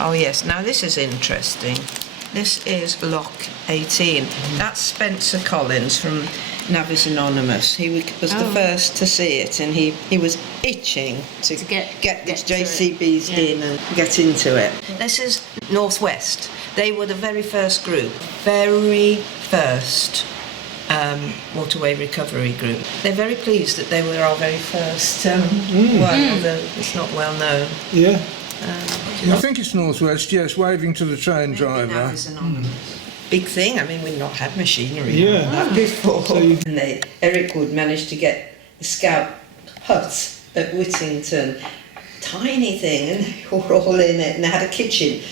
Oh yes, now this is interesting. This is Lock 18. That's Spencer Collins from Navvies Anonymous. He was the first to see it, and he was itching to get these JCBs in and get into it. This is Northwest. They were the very first group, very first Waterway Recovery Group. They're very pleased that they were our very first one, although it's not well known. Yeah. I think it's Northwest, yes, waving to the train driver. Big thing, I mean, we've not had machinery like that before. And Eric Wood managed to get the Scout hut at Whittington, tiny thing, and they were all in it, and they had a kitchen.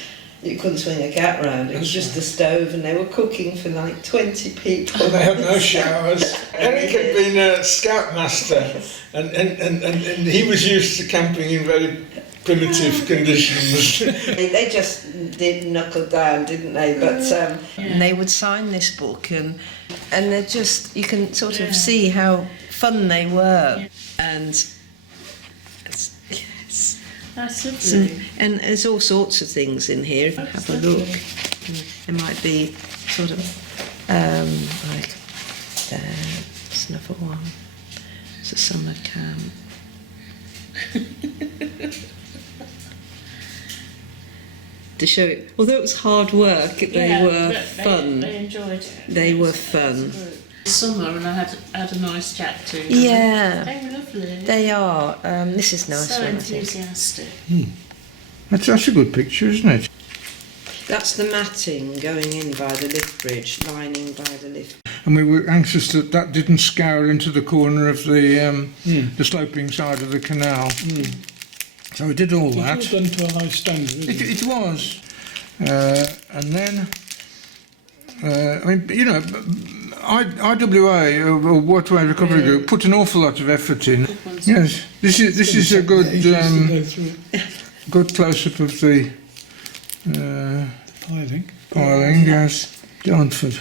You couldn't swing a cat round, it was just a stove, and they were cooking for like 20 people. And they had no showers. Eric had been a scoutmaster, and he was used to camping in very primitive conditions. They just did knuckle down, didn't they? But and they would sign this book, and they're just, you can sort of see how fun they were, and that's lovely. And there's all sorts of things in here. If you have a look, there might be sort of like there's another one. It's a summer camp. To show it, although it was hard work, they were fun. They enjoyed it. They were fun. Summer, and I had a nice chat to them. Yeah, they were lovely. They are. This is nice. So enthusiastic. That's a good picture, isn't it? That's the matting going in by the lift bridge, lining by the lift. And we were anxious that didn't scour into the corner of the sloping side of the canal. So we did all that. It was done to a high standard, isn't it? It was. And then, I mean, you know, IWA, or Waterway Recovery Group, put an awful lot of effort in. Yes, this is a good good close-up of the piling. Piling, yes. Darnford.